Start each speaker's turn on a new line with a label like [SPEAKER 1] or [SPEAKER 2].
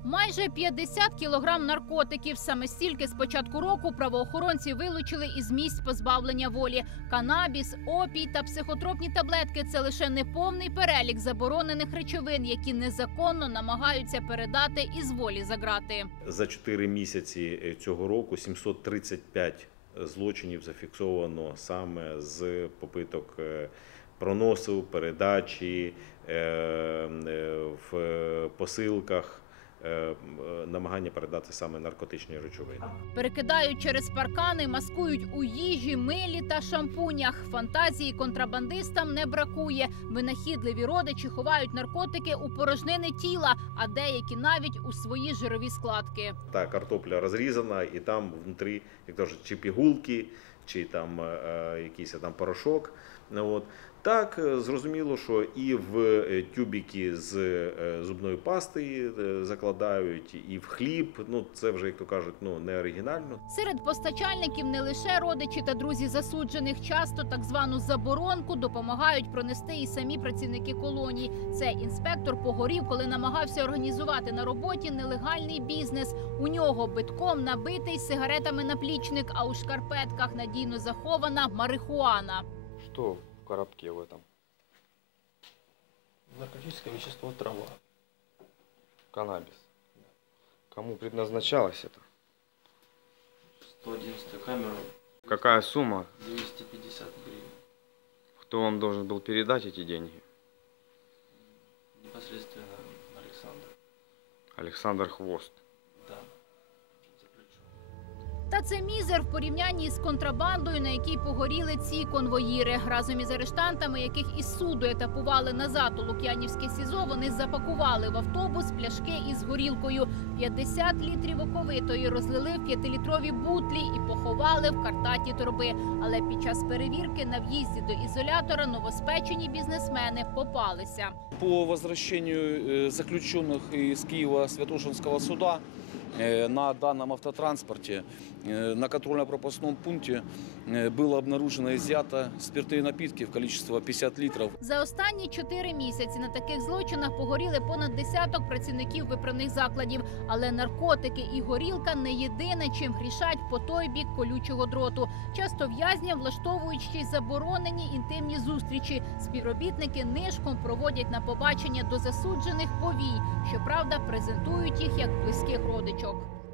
[SPEAKER 1] Майже 50 кілограм наркотиків. Саме стільки з початку року правоохоронці вилучили із місць позбавлення волі. Канабіс, опій та психотропні таблетки – це лише неповний перелік заборонених речовин, які незаконно намагаються передати із волі за ґрати.
[SPEAKER 2] За 4 місяці цього року 735 злочинів зафіксовано саме з попиток проносу, передачі, в посилках, намагання передати саме наркотичні речовини.
[SPEAKER 1] Перекидають через паркани, маскують у їжі, милі та шампунях. Фантазії контрабандистам не бракує. Винахідливі родичі ховають наркотики у порожнини тіла, а деякі навіть у свої жирові складки.
[SPEAKER 2] Та картопля розрізана, і там внутрі, як кажуть, чи пігулки, чи там якийсь там порошок. Так, зрозуміло, що і в тюбики з зубної пасти закладають, і в хліб. Це вже, як то кажуть, не оригінально.
[SPEAKER 1] Серед постачальників не лише родичі та друзі засуджених. Часто так звану заборонку допомагають пронести і самі працівники колоній. Цей інспектор погорів, коли намагався організувати на роботі нелегальний бізнес. У нього битком набитий сигаретами наплічник, а у шкарпетках надійно захована марихуана.
[SPEAKER 3] Що в коробке в этом?
[SPEAKER 4] Наркотическое вещество трава.
[SPEAKER 3] Каннабис. Кому предназначалось это?
[SPEAKER 4] 111 камеру.
[SPEAKER 3] Какая сумма?
[SPEAKER 4] 250 гривен.
[SPEAKER 3] Кто вам должен был передать эти деньги?
[SPEAKER 4] Непосредственно Александр.
[SPEAKER 3] Александр Хвост.
[SPEAKER 4] Да.
[SPEAKER 1] Та це мізер в порівнянні з контрабандою, на якій погоріли ці конвоїри. Разом із арештантами, яких із суду етапували назад у Лук'янівське СІЗО, вони запакували в автобус пляшки із горілкою. 50 літрів оковитої розлили в 5-літрові бутлі і поховали в картаті торби. Але під час перевірки на в'їзді до ізолятора новоспечені бізнесмени попалися.
[SPEAKER 5] По возвращению заключенных из Киева Святошинского суда на данном автотранспорте на контрольно-пропускном пункте было обнаружено и изъято спиртные напитки в количестве 50 литров.
[SPEAKER 1] За останні 4 місяці на таких злочинах погоріли понад десяток працівників виправних закладів. Але наркотики і горілка не єдине, чим грішать по той бік колючого дроту. Часто в'язням влаштовують ще й заборонені інтимні зустрічі. Співробітники нишком проводять на побачення до засуджених повій. Щоправда, презентують їх як близьких родичок.